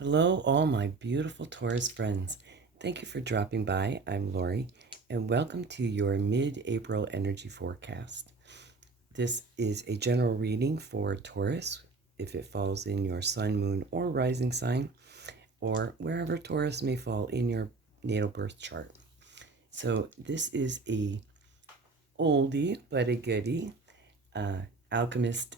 Hello, all my beautiful Taurus friends. Thank you for dropping by. I'm Lori, and welcome to your mid-April energy forecast. This is a general reading for Taurus, if it falls in your sun, moon, or rising sign, or wherever Taurus may fall in your natal birth chart. So this is a oldie but a goodie alchemist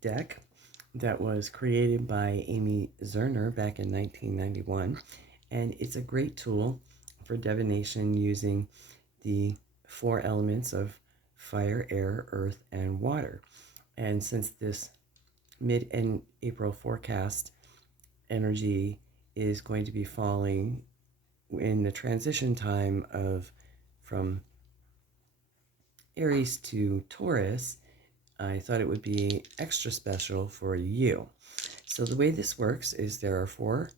deck that was created by Amy Zerner back in 1991. And it's a great tool for divination using the four elements of fire, air, earth, and water. And since this mid and April forecast energy is going to be falling in the transition time of from Aries to Taurus, I thought it would be extra special for you. So the way this works is there are four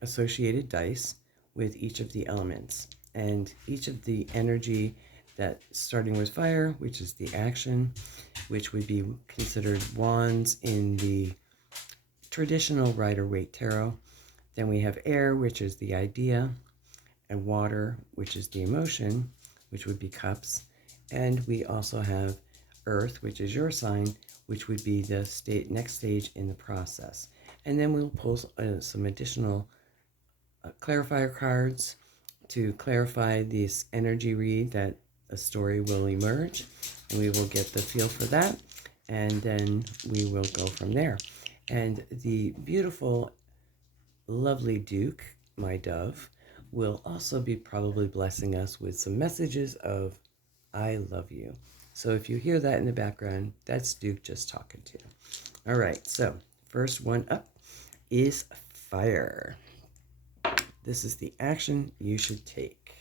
associated dice with each of the elements, and each of the energy that starting with fire, which is the action, which would be considered wands in the traditional Rider-Waite tarot. Then we have air, which is the idea, and water, which is the emotion, which would be cups. And we also have earth, which is your sign, which would be the next stage in the process. And then we'll pull some additional clarifier cards to clarify this energy read that a story will emerge, and we will get the feel for that, and then we will go from there. And the beautiful, lovely Duke, my dove, will also be probably blessing us with some messages of I love you. So if you hear that in the background, that's Duke just talking to you. All right, so first one up is fire. This is the action you should take.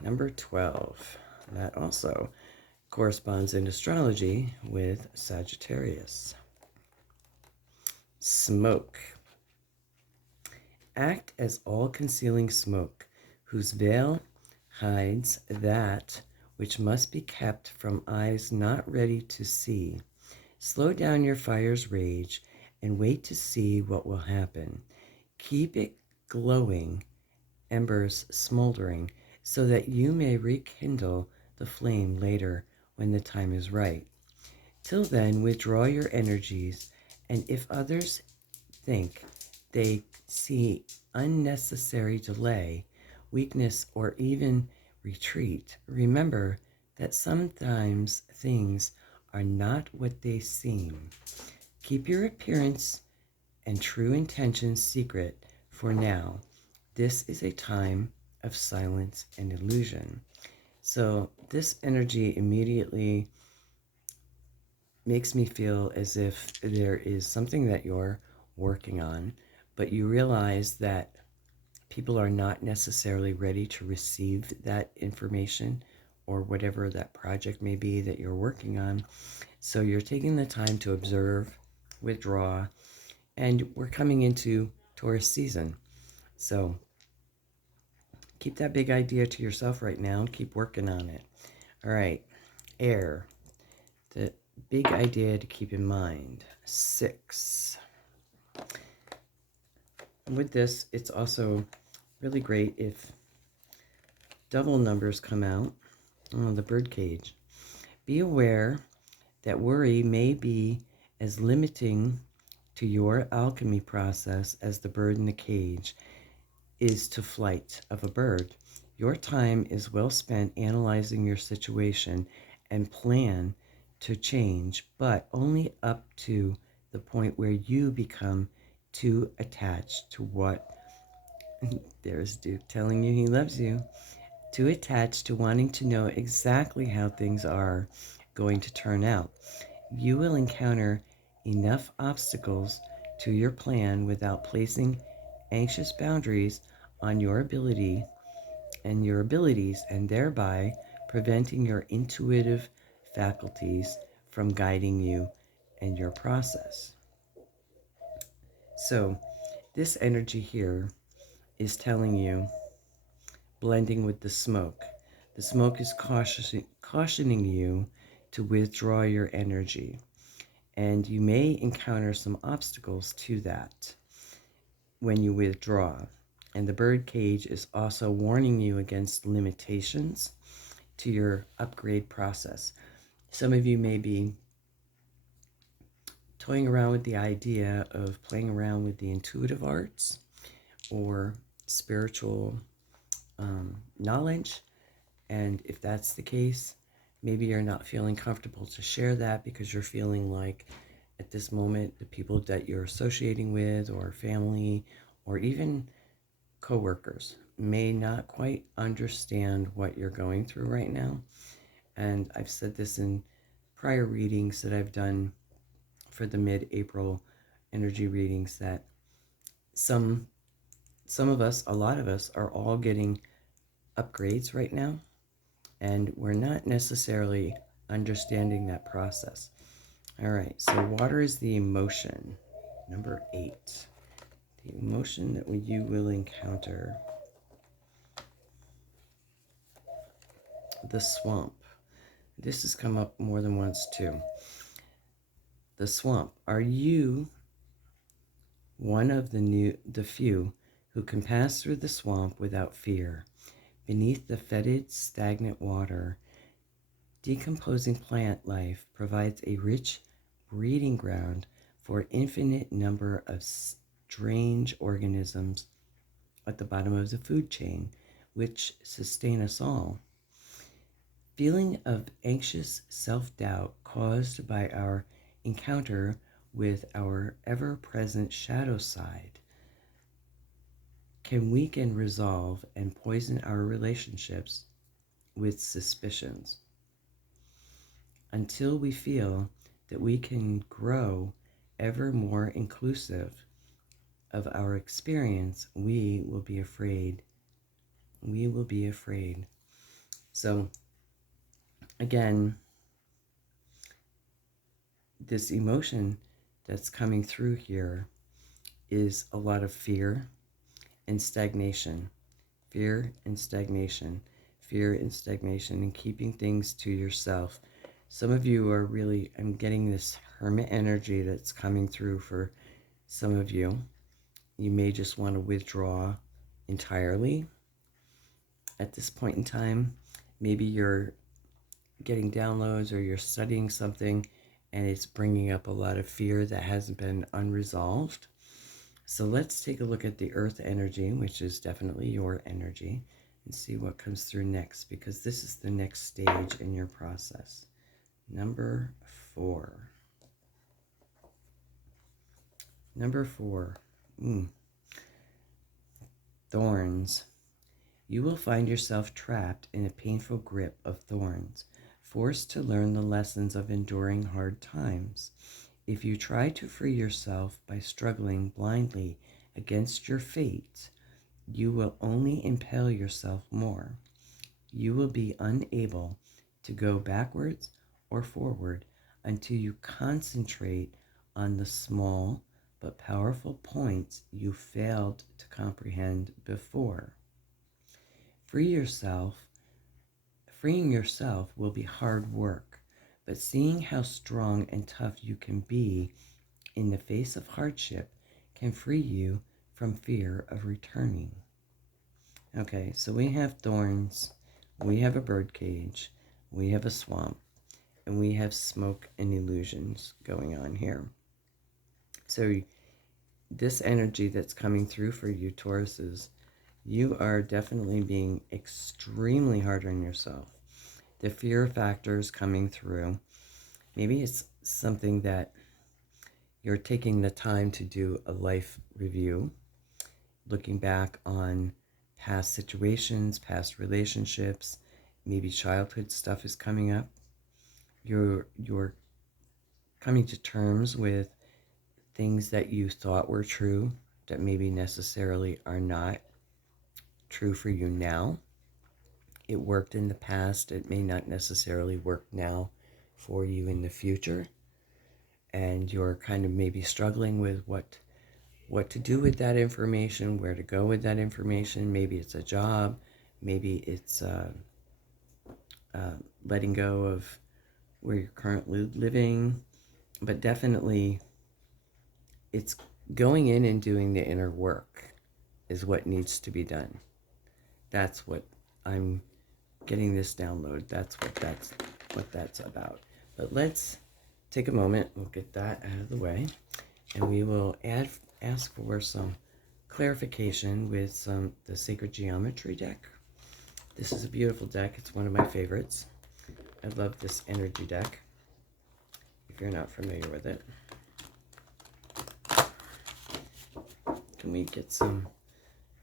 Number 12. That also corresponds in astrology with Sagittarius. Smoke. Act as all-concealing smoke, whose veil hides that which must be kept from eyes not ready to see. Slow down your fire's rage and wait to see what will happen. Keep it glowing, embers smoldering, so that you may rekindle the flame later when the time is right. Till then, withdraw your energies, and if others think they see unnecessary delay, weakness, or even retreat, remember that sometimes things are not what they seem. Keep your appearance and true intentions secret for now. This is a time of silence and illusion. So this energy immediately makes me feel as if there is something that you're working on, but you realize that people are not necessarily ready to receive that information or whatever that project may be that you're working on. So you're taking the time to observe, withdraw, and we're coming into Taurus season. So keep that big idea to yourself right now and keep working on it. All right, air. The big idea to keep in mind. 6. And with this, it's also really great if double numbers come out. Oh, the birdcage. Be aware that worry may be as limiting to your alchemy process as the bird in the cage is to flight of a bird. Your time is well spent analyzing your situation and plan to change, but only up to the point where you become too attached to what there's Duke telling you he loves you, too attached to wanting to know exactly how things are going to turn out. You will encounter enough obstacles to your plan without placing anxious boundaries on your abilities, and thereby preventing your intuitive faculties from guiding you and your process. So this energy here is telling you, blending with the smoke. The smoke is cautioning you to withdraw your energy, and you may encounter some obstacles to that. when you withdraw. And the bird cage is also warning you against limitations to your upgrade process. Some of you may be toying around with the idea of playing around with the intuitive arts or spiritual knowledge. And if that's the case, maybe you're not feeling comfortable to share that because you're feeling like at this moment the people that you're associating with or family or even coworkers may not quite understand what you're going through right now. And I've said this in prior readings that I've done for the mid-April energy readings that some of us, a lot of us, are all getting upgrades right now, and we're not necessarily understanding that process. All right, so water is the emotion. Number 8, the emotion that you will encounter. The swamp. This has come up more than once too. The swamp. Are you one of the few who can pass through the swamp without fear? Beneath the fetid, stagnant water, decomposing plant life provides a rich breeding ground for an infinite number of strange organisms at the bottom of the food chain, which sustain us all. Feeling of anxious self-doubt caused by our encounter with our ever-present shadow side can weaken resolve and poison our relationships with suspicions. Until we feel that we can grow ever more inclusive of our experience, we will be afraid. We will be afraid. So, again, this emotion that's coming through here is a lot of fear and stagnation. Fear and stagnation. Fear and stagnation, and keeping things to yourself. Some of you are really, I'm getting this hermit energy that's coming through for some of you. You may just want to withdraw entirely at this point in time. Maybe you're getting downloads or you're studying something and it's bringing up a lot of fear that hasn't been unresolved. So let's take a look at the earth energy, which is definitely your energy, and see what comes through next, because this is the next stage in your process. Number 4. Number 4. Thorns. You will find yourself trapped in a painful grip of thorns, forced to learn the lessons of enduring hard times. If you try to free yourself by struggling blindly against your fate, you will only impale yourself more. You will be unable to go backwards or forward until you concentrate on the small but powerful points you failed to comprehend before. Freeing yourself will be hard work, but seeing how strong and tough you can be in the face of hardship can free you from fear of returning. Okay, so we have thorns, we have a birdcage, we have a swamp, and we have smoke and illusions going on here. So this energy that's coming through for you, Tauruses, you are definitely being extremely hard on yourself. The fear factor is coming through. Maybe it's something that you're taking the time to do a life review, looking back on past situations, past relationships, maybe childhood stuff is coming up. You're coming to terms with things that you thought were true that maybe necessarily are not true for you now. It worked in the past. It may not necessarily work now for you in the future. And you're kind of maybe struggling with what to do with that information, where to go with that information. Maybe it's a job. Maybe it's letting go of where you're currently living. But definitely it's going in and doing the inner work is what needs to be done. That's what I'm getting this download. That's what that's about. But let's take a moment. We'll get that out of the way, and we will ask for some clarification with the Sacred Geometry deck. This is a beautiful deck. It's one of my favorites. I love this energy deck, if you're not familiar with it. Can we get some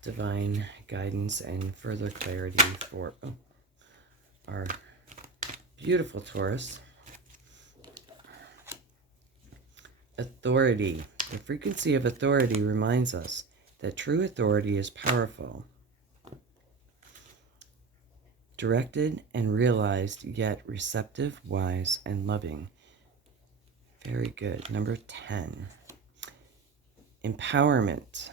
divine guidance and further clarity for our beautiful Taurus? Authority. The frequency of authority reminds us that true authority is powerful, directed and realized, yet receptive, wise, and loving. Very good. Number 10. Empowerment.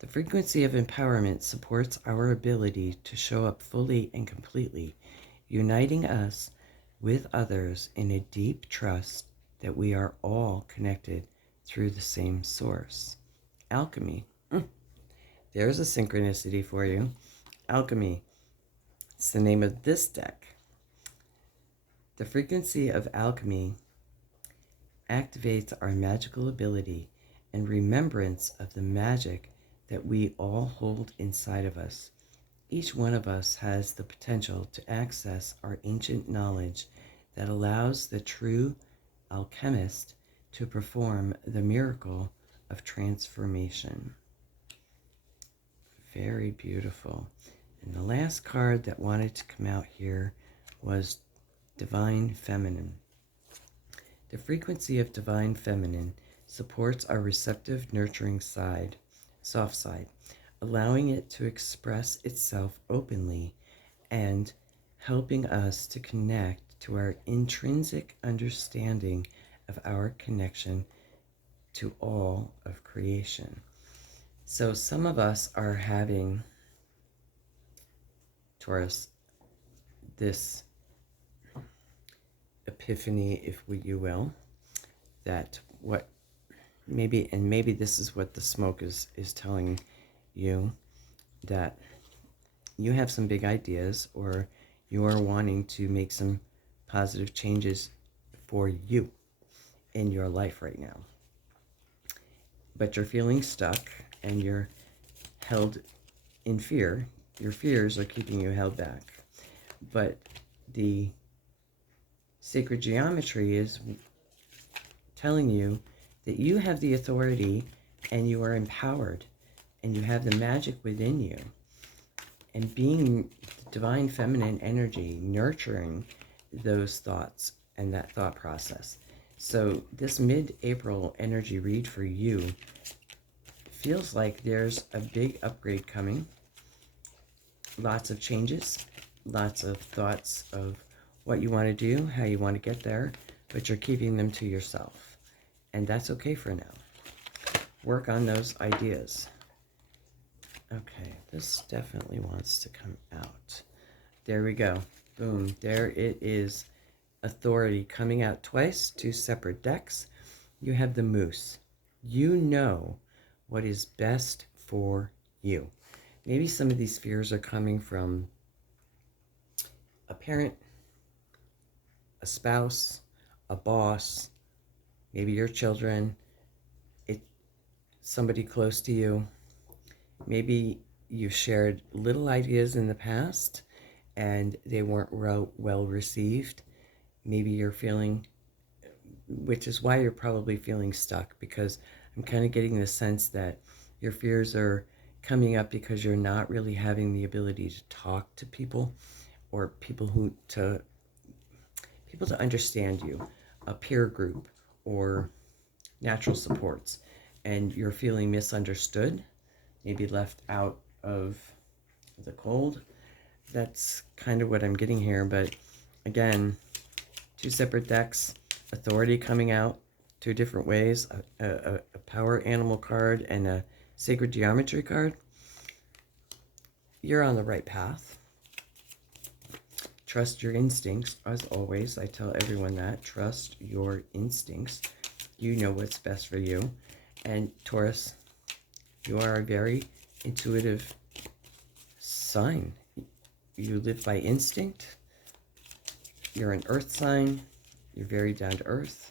The frequency of empowerment supports our ability to show up fully and completely, uniting us with others in a deep trust that we are all connected through the same source. Alchemy. There's a synchronicity for you. Alchemy. It's the name of this deck. The frequency of alchemy activates our magical ability and remembrance of the magic that we all hold inside of us. Each one of us has the potential to access our ancient knowledge that allows the true alchemist to perform the miracle of transformation. Very beautiful. And the last card that wanted to come out here was Divine Feminine. The frequency of Divine Feminine supports our receptive, nurturing side, soft side, allowing it to express itself openly and helping us to connect to our intrinsic understanding of our connection to all of creation. So some of us are having, Taurus, this epiphany, if you will, that what maybe this is what the smoke is telling you, that you have some big ideas, or you are wanting to make some positive changes for you in your life right now, but you're feeling stuck and you're held in fear. Your fears are keeping you held back, but the sacred geometry is telling you that you have the authority and you are empowered and you have the magic within you, and being divine feminine energy, nurturing those thoughts and that thought process. So this mid-April energy read for you feels like there's a big upgrade coming. Lots of changes, lots of thoughts of what you want to do, how you want to get there, but you're keeping them to yourself. And that's okay for now. Work on those ideas. Okay, this definitely wants to come out. There we go. Boom. There it is. Authority coming out twice, two separate decks. You have the Moose. You know what is best for you. Maybe some of these fears are coming from a parent, a spouse, a boss, maybe your children, somebody close to you. Maybe you shared little ideas in the past and they weren't well received. Maybe you're feeling, which is why you're probably feeling stuck, because I'm kind of getting the sense that your fears are coming up because you're not really having the ability to talk to people, or people to understand you, a peer group or natural supports, and you're feeling misunderstood, maybe left out of the cold. That's kind of what I'm getting here. But again, two separate decks, authority coming out two different ways, a power animal card and a sacred geometry card. You're on the right path. Trust your instincts, as always. I tell everyone that. Trust your instincts. You know what's best for you. And Taurus, you are a very intuitive sign. You live by instinct. You're an earth sign. You're very down to earth.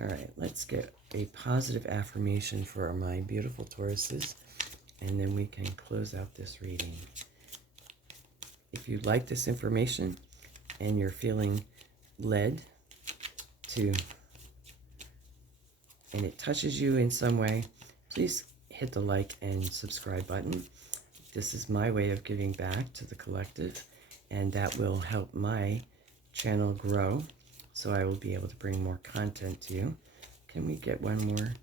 All right, let's get a positive affirmation for my beautiful Tauruses, and then we can close out this reading. If you like this information and you're feeling led to, and it touches you in some way, please hit the like and subscribe button. This is my way of giving back to the collective, and that will help my channel grow, so I will be able to bring more content to you. Can we get one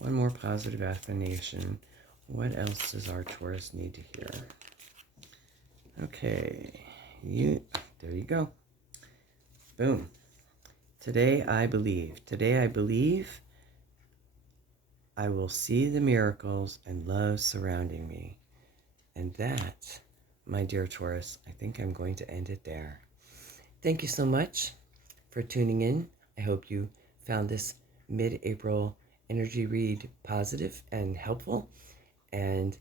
more positive affirmation? What else does our Taurus need to hear? Okay, there you go. Boom. Today I believe I will see the miracles and love surrounding me. And that, my dear Taurus, I think I'm going to end it there. Thank you so much for tuning in. I hope you found this mid-April energy read positive and helpful. And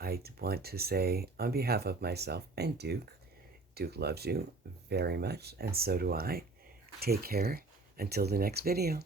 I want to say, on behalf of myself and Duke loves you very much, and so do I. Take care until the next video.